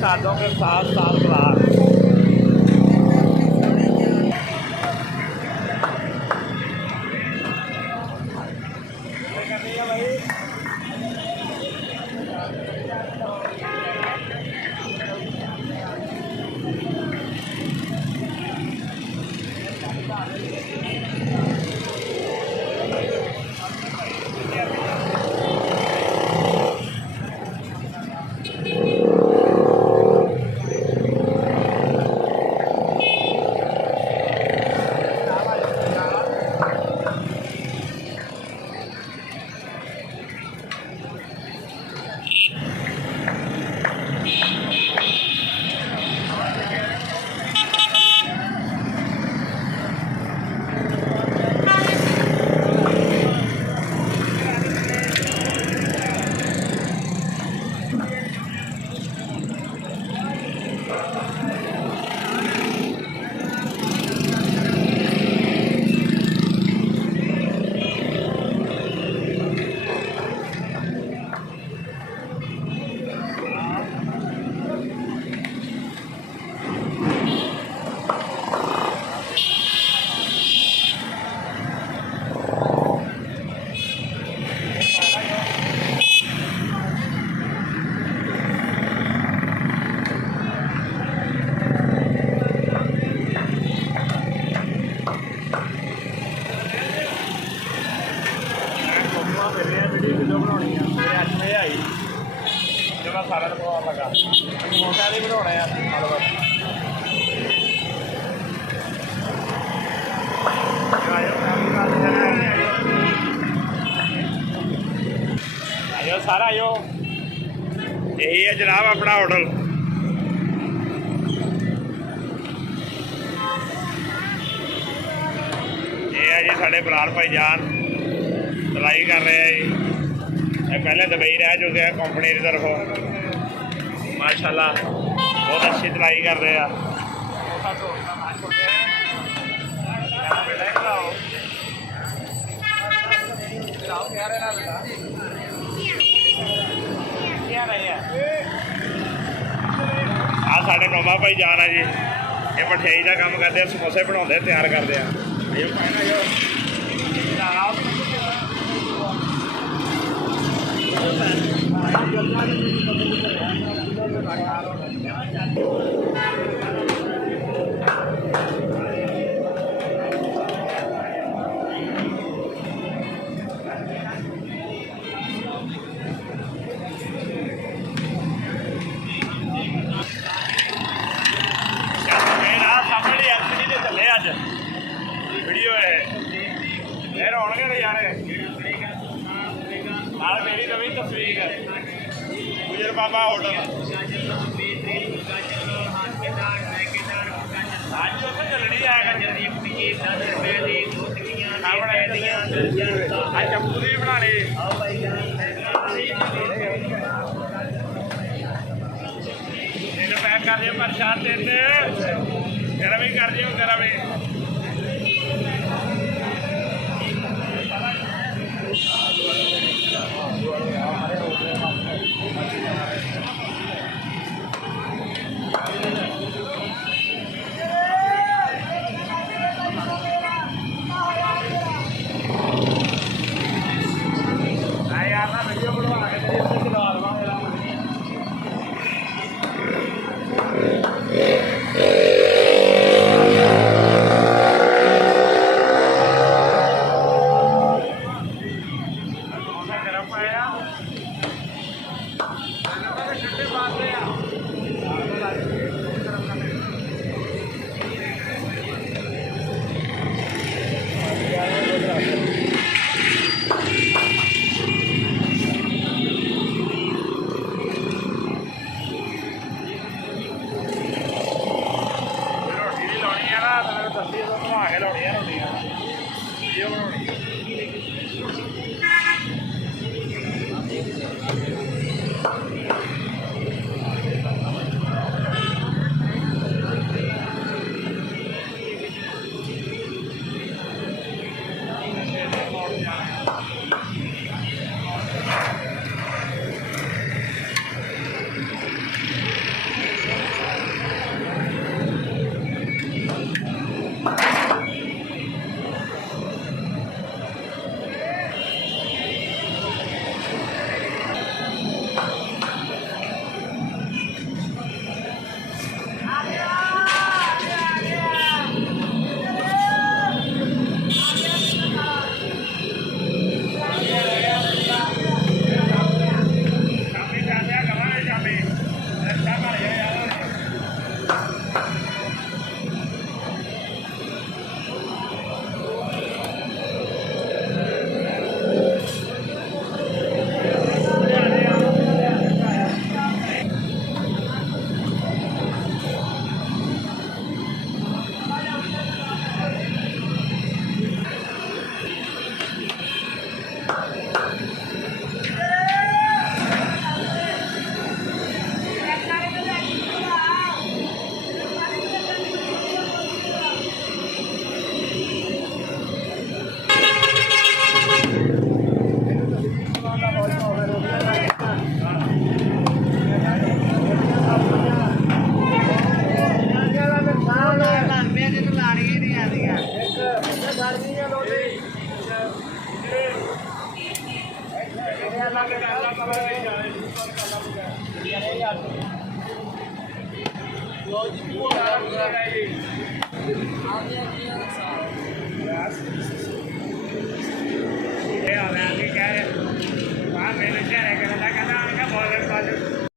कर दोगे 7 साल क्लास। वीडियो बनानी है मेरे 8 बजे आई जो मैं सारा बनवा लगा मोटा नहीं बनाना है आयो सारा आयो यही है जनाब अपना होटल। ये है जी साढ़े बलाल भाईजान सिलाई कर रहे हैं जी। पहले दुबई रह चुके हैं कंपनी की तरफ माशाल्लाह बहुत अच्छी सिलाई कर रहे हैं। आ साढ़े नोमा भाई जान है जी ये मठियाई का काम करते हैं समोसे बनाते तैयार करते हैं। वीडियो है फिर आने नज़ारे नाल मेरी नवी तस्वीर है गुजर बाबा होटल आज चलनी है चप्पू भी बनाने पैक कर दियो प्रशाद देते गर्म ही कर दियो गर्म ही। ਇਹ ਆ ਮੈਂ ਕੀ ਕਹਿ ਰਿਹਾ ਆ ਮੇਰੇ ਚਿਹਰੇ ਕਹਿੰਦਾ ਕਹਿੰਦਾ ਆ ਬੋਲ